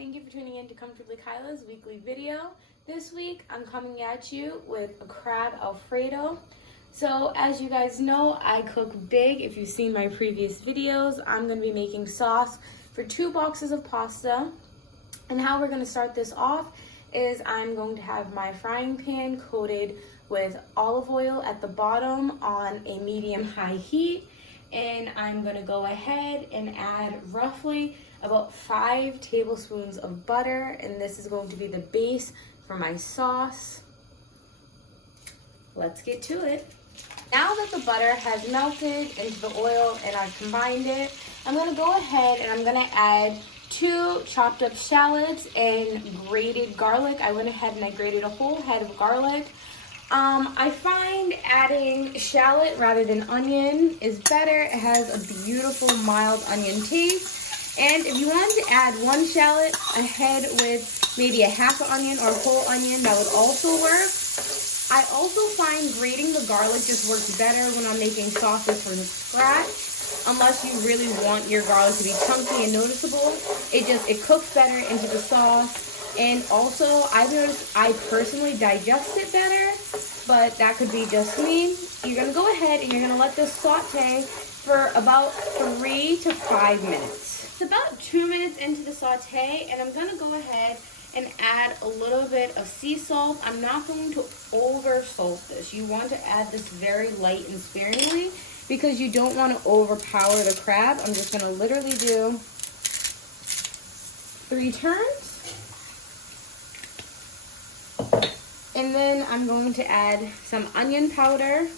thank you for tuning in to Comfortably Kyla's weekly video. This week, I'm coming at you with a crab Alfredo. So, as you guys know, I cook big. If you've seen my previous videos, I'm going to be making sauce for 2 boxes of pasta. And how we're going to start this off is I'm going to have my frying pan coated with olive oil at the bottom on a medium-high heat. And I'm going to go ahead and add roughly about 5 tablespoons of butter, and this is going to be the base for my sauce. Let's get to it. Now that the butter has melted into the oil and I've combined it, I'm going to go ahead and I'm going to add 2 chopped up shallots and grated garlic. I went ahead and I grated a whole head of garlic. I find adding shallot rather than onion is better. It has a beautiful mild onion taste. And if you wanted to add 1 shallot ahead with maybe a half an onion or a whole onion, that would also work. I also find grating the garlic just works better when I'm making sauces from scratch. Unless you really want your garlic to be chunky and noticeable, it cooks better into the sauce. And also, I've noticed I personally digest it better, but that could be just me. You're gonna go ahead and you're gonna let this saute for about 3 to 5 minutes. It's about 2 minutes into the saute, and I'm gonna go ahead and add a little bit of sea salt. I'm not going to over salt this. You want to add this very light and sparingly because you don't want to overpower the crab. I'm just gonna literally do 3 turns. And then I'm going to add some onion powder.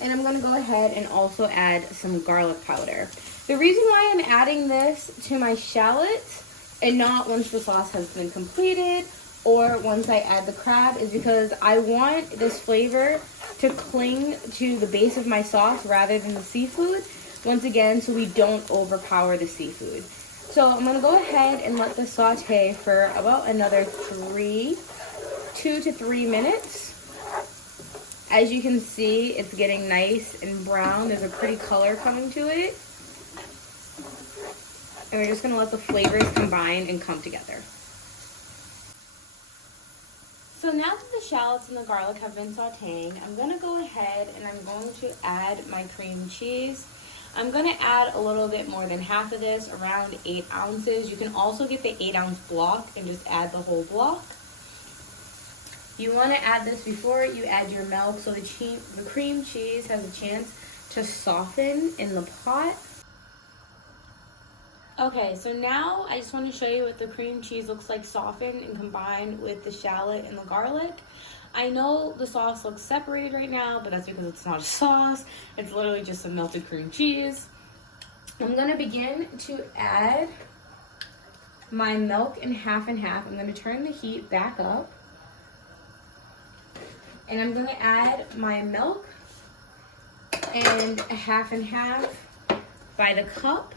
And I'm going to go ahead and also add some garlic powder. The reason why I'm adding this to my shallots and not once the sauce has been completed or once I add the crab is because I want this flavor to cling to the base of my sauce rather than the seafood. Once again, so we don't overpower the seafood. So I'm going to go ahead and let this saute for about another 2 to 3 minutes. As you can see, it's getting nice and brown. There's a pretty color coming to it. And we're just going to let the flavors combine and come together. So now that the shallots and the garlic have been sauteing, I'm going to go ahead and I'm going to add my cream cheese. I'm going to add a little bit more than half of this, around 8 ounces. You can also get the 8-ounce block and just add the whole block. You want to add this before you add your milk so the cream cheese has a chance to soften in the pot. Okay, so now I just want to show you what the cream cheese looks like softened and combined with the shallot and the garlic. I know the sauce looks separated right now, but that's because it's not a sauce. It's literally just some melted cream cheese. I'm going to begin to add my milk in half and half. I'm going to turn the heat back up. And I'm going to add my milk and half and half by the cup.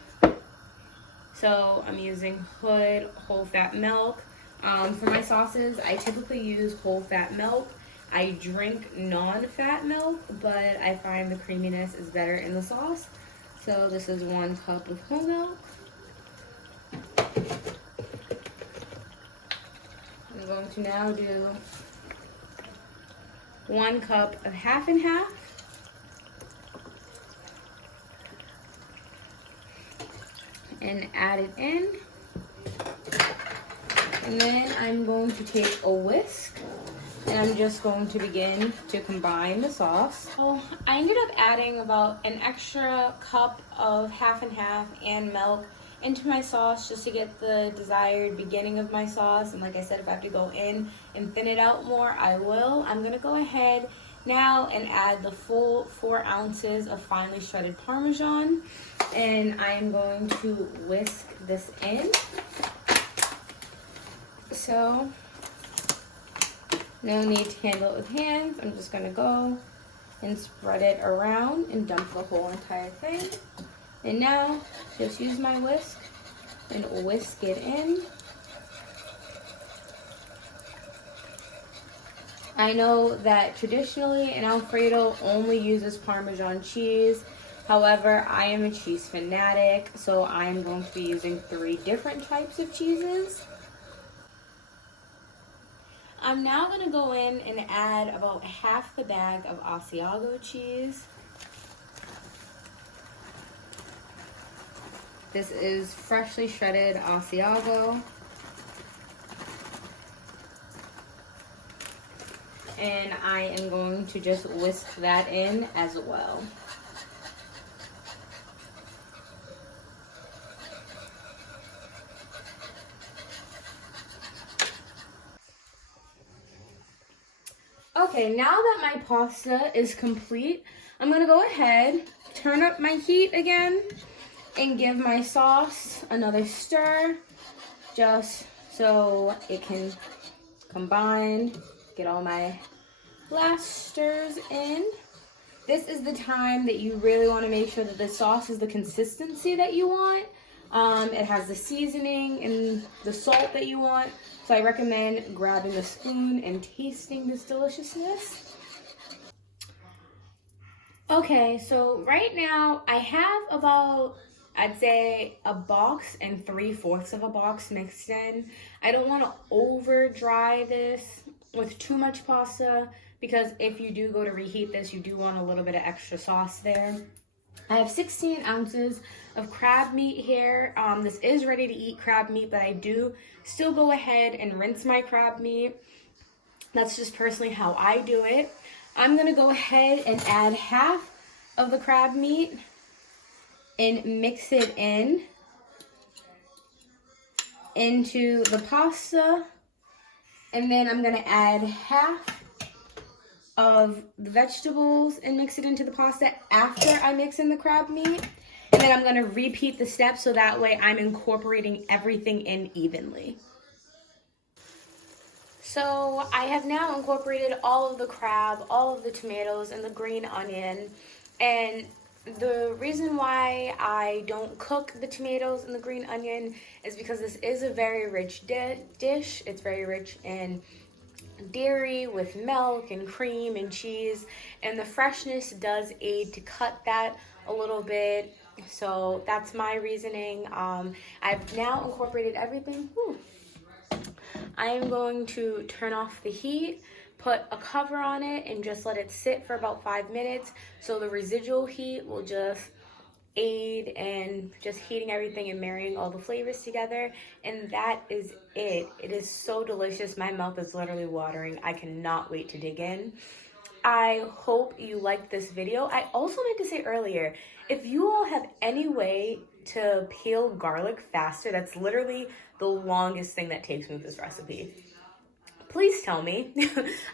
So I'm using Hood whole fat milk. For my sauces, I typically use whole fat milk. I drink non-fat milk, but I find the creaminess is better in the sauce. So this is 1 cup of whole milk. I'm going to now do 1 cup of half and half. And add it in. And then I'm going to take a whisk and I'm just going to begin to combine the sauce. So I ended up adding about an extra cup of half and half and milk into my sauce just to get the desired beginning of my sauce. And like I said, if I have to go in and thin it out more, I will. I'm gonna go ahead now and add the full 4 ounces of finely shredded Parmesan. And I am going to whisk this in. So, no need to handle it with hands. I'm just gonna go and spread it around and dump the whole entire thing. And now, just use my whisk and whisk it in. I know that traditionally an Alfredo only uses Parmesan cheese. However, I am a cheese fanatic, so I'm going to be using 3 different types of cheeses. I'm now going to go in and add about half the bag of Asiago cheese. This is freshly shredded Asiago. And I am going to just whisk that in as well. Okay, now that my pasta is complete, I'm gonna go ahead, turn up my heat again, and give my sauce another stir, just so it can combine, get all my last stirs in. This is the time that you really want to make sure that the sauce is the consistency that you want. It has the seasoning and the salt that you want. So I recommend grabbing a spoon and tasting this deliciousness. Okay, so right now I have about, I'd say, a box and 3/4 of a box mixed in. I don't want to over dry this with too much pasta, because if you do go to reheat this, you do want a little bit of extra sauce there. I have 16 ounces of crab meat here. This is ready to eat crab meat, but I do still go ahead and rinse my crab meat. That's just personally how I do it. I'm gonna go ahead and add half of the crab meat and mix it into the pasta. And then I'm gonna add half of the vegetables and mix it into the pasta after I mix in the crab meat. And then I'm gonna repeat the steps so that way I'm incorporating everything in evenly. So I have now incorporated all of the crab, all of the tomatoes, and the green onion. And the reason why I don't cook the tomatoes and the green onion is because this is a very rich dish. It's very rich in dairy with milk and cream and cheese, and the freshness does aid to cut that a little bit. So that's my reasoning. I've now incorporated everything. I am going to turn off the heat, put a cover on it, and just let it sit for about 5 minutes, so the residual heat will just aid in just heating everything and marrying all the flavors together. And that is it. It is so delicious. My mouth is literally watering. I cannot wait to dig in. I hope you liked this video. I also meant to say earlier, if you all have any way to peel garlic faster, that's literally the longest thing that takes me with this recipe, please tell me.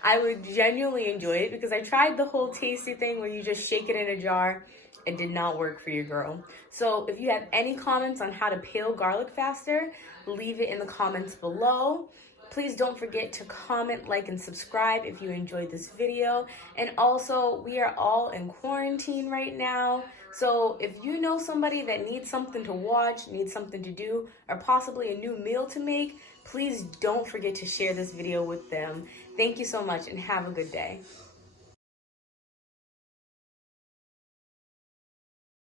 I would genuinely enjoy it, because I tried the whole tasty thing where you just shake it in a jar. It did not work for your girl. So if you have any comments on how to peel garlic faster, leave it in the comments below. Please don't forget to comment, like, and subscribe if you enjoyed this video. And also, we are all in quarantine right now. So if you know somebody that needs something to watch, needs something to do, or possibly a new meal to make, please don't forget to share this video with them. Thank you so much and have a good day.